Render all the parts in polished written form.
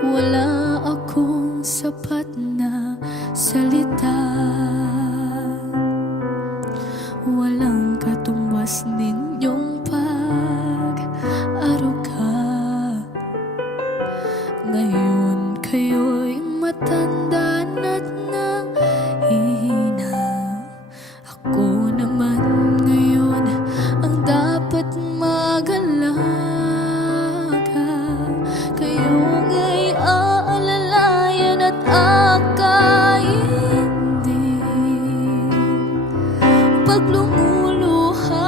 Wala akong sapat na salita, walang katumbas ninyong pag-aruga. Ngayon kayo'y matanda na't nangihina. Ako naman ngayon ang dapat mag-alaga. Kayo nga'y aalalayan at akayin din. Pag lumuluha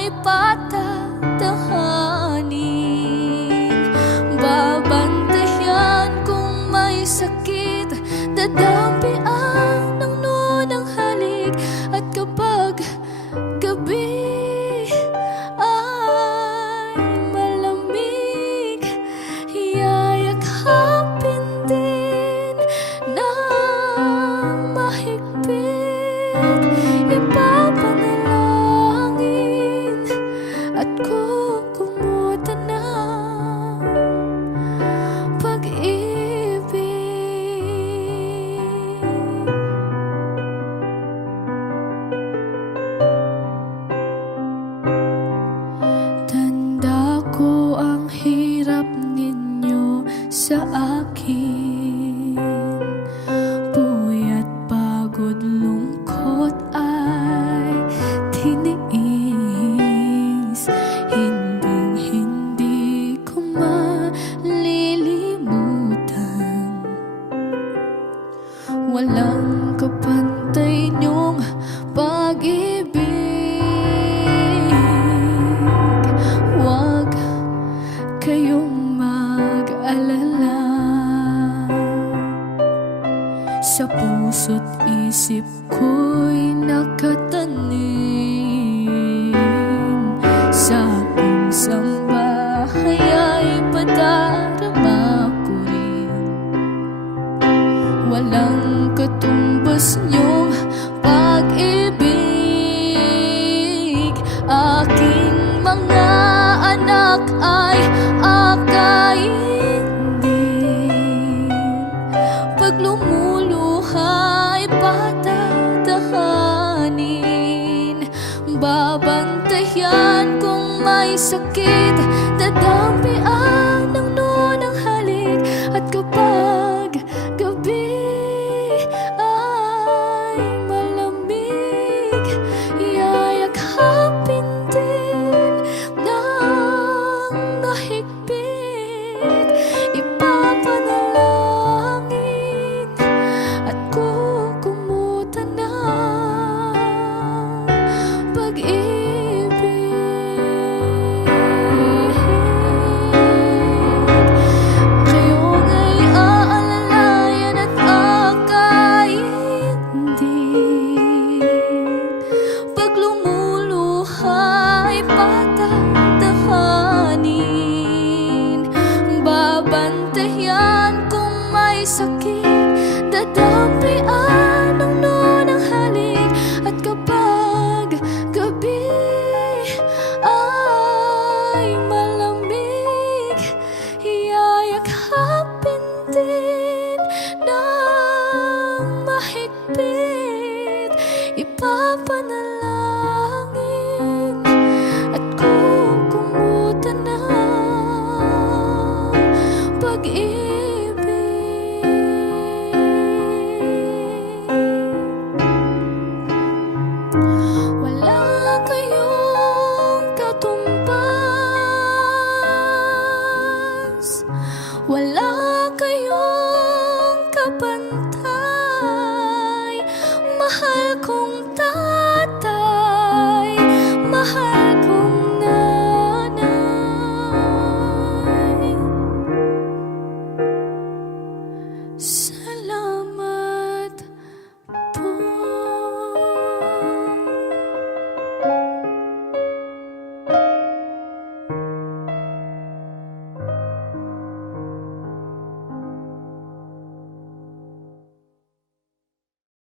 ay patatahanin. Babantayan kung may sakit, dadampian ng nunang halik. At kapag gabi ay malamig, yayakapin din ng mahigpit. Ipapanalangin at kukumutan ng pag-ibig. Tanda ko ang hirap ninyo sa akin. Puyat, pagod, lungkot ay tiniis. Hinding-hindi ko malilimutan. Walang kapantay niyong pag-ibig. Huwag kayong mag-alala. Sa puso't isip ko'y nakatanim. Sa aking sambahay ay padarama ko rin. Walang katumbas niyong pag-ibig. Aking mga anak ay akayin din. Pag lumuluha ay patatahanin. Babantayan kung may sakit, dadampian ng nunang halik. At kapag gabi ay malamig, yayakapin din ng mahigpit. Ipapanalangin at kukumutan ng pag-ibig. Kayo nga'y aalalayan at akayin din. Pag lumuluha ay patatahanin. Babantayan kung may sakit, dadampian ng nunang halik. At kapag gabi ay malamig, yayakapin din ng mahigpit. Ipapanalangin at kukumutan ng pag-ibig. Wala kayong katumbas, wala